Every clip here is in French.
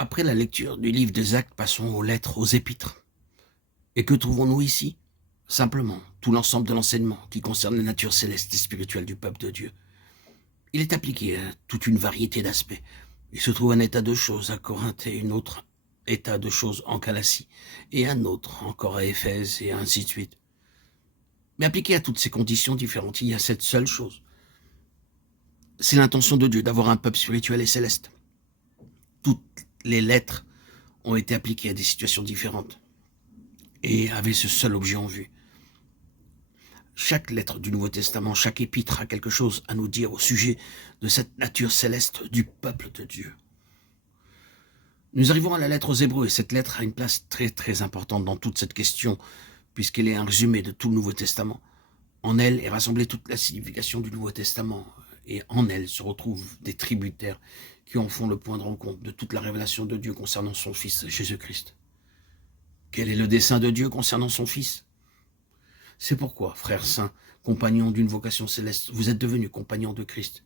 Après la lecture du livre des Actes, passons aux lettres, aux épîtres. Et que trouvons-nous ici? Simplement, tout l'ensemble de l'enseignement qui concerne la nature céleste et spirituelle du peuple de Dieu. Il est appliqué à toute une variété d'aspects. Il se trouve un état de choses à Corinthe et un autre état de choses en Galatie, et un autre encore à Éphèse, et ainsi de suite. Mais appliqué à toutes ces conditions différentes, il y a cette seule chose. C'est l'intention de Dieu d'avoir un peuple spirituel et céleste. Toutes les lettres ont été appliquées à des situations différentes et avaient ce seul objet en vue. Chaque lettre du Nouveau Testament, chaque épître a quelque chose à nous dire au sujet de cette nature céleste du peuple de Dieu. Nous arrivons à la lettre aux Hébreux, et cette lettre a une place très très importante dans toute cette question, puisqu'elle est un résumé de tout le Nouveau Testament. En elle est rassemblée toute la signification du Nouveau Testament, et en elle se retrouvent des tributaires qui en font le point de rencontre de toute la révélation de Dieu concernant son Fils Jésus-Christ. Quel est le dessein de Dieu concernant son Fils? C'est pourquoi, frères saints, compagnons d'une vocation céleste, vous êtes devenus compagnons de Christ.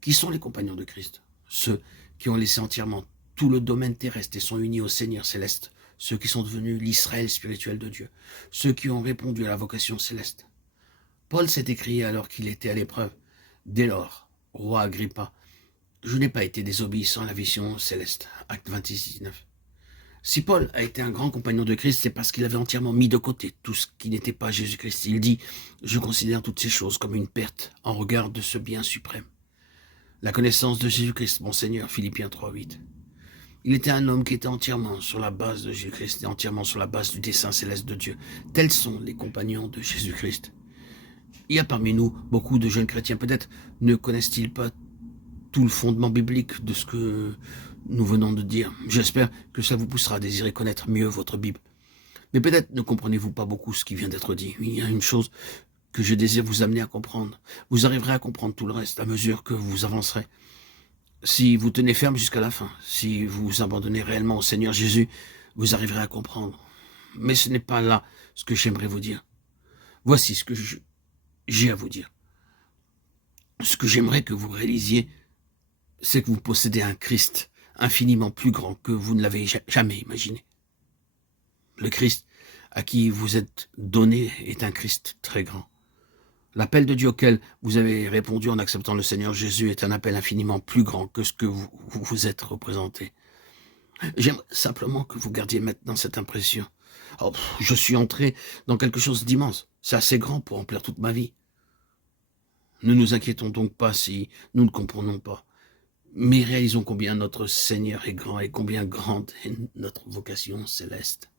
Qui sont les compagnons de Christ? Ceux qui ont laissé entièrement tout le domaine terrestre et sont unis au Seigneur céleste, ceux qui sont devenus l'Israël spirituel de Dieu, ceux qui ont répondu à la vocation céleste. Paul s'est écrié alors qu'il était à l'épreuve. Dès lors, roi Agrippa, je n'ai pas été désobéissant à la vision céleste. Acte 26, 19. Si Paul a été un grand compagnon de Christ, c'est parce qu'il avait entièrement mis de côté tout ce qui n'était pas Jésus-Christ. Il dit, je considère toutes ces choses comme une perte en regard de ce bien suprême. La connaissance de Jésus-Christ, mon Seigneur, Philippiens 3, 8. Il était un homme qui était entièrement sur la base de Jésus-Christ et entièrement sur la base du dessein céleste de Dieu. Tels sont les compagnons de Jésus-Christ. Il y a parmi nous beaucoup de jeunes chrétiens, peut-être ne connaissent-ils pas tout le fondement biblique de ce que nous venons de dire. J'espère que ça vous poussera à désirer connaître mieux votre Bible. Mais peut-être ne comprenez-vous pas beaucoup ce qui vient d'être dit. Il y a une chose que je désire vous amener à comprendre. Vous arriverez à comprendre tout le reste à mesure que vous avancerez. Si vous tenez ferme jusqu'à la fin, si vous vous abandonnez réellement au Seigneur Jésus, vous arriverez à comprendre. Mais ce n'est pas là ce que j'aimerais vous dire. Voici ce que j'ai à vous dire. Ce que j'aimerais que vous réalisiez, c'est que vous possédez un Christ infiniment plus grand que vous ne l'avez jamais imaginé. Le Christ à qui vous êtes donné est un Christ très grand. L'appel de Dieu auquel vous avez répondu en acceptant le Seigneur Jésus est un appel infiniment plus grand que ce que vous vous êtes représenté. J'aimerais simplement que vous gardiez maintenant cette impression. Oh, je suis entré dans quelque chose d'immense. C'est assez grand pour remplir toute ma vie. Ne nous inquiétons donc pas si nous ne comprenons pas. Mais réalisons combien notre Seigneur est grand et combien grande est notre vocation céleste.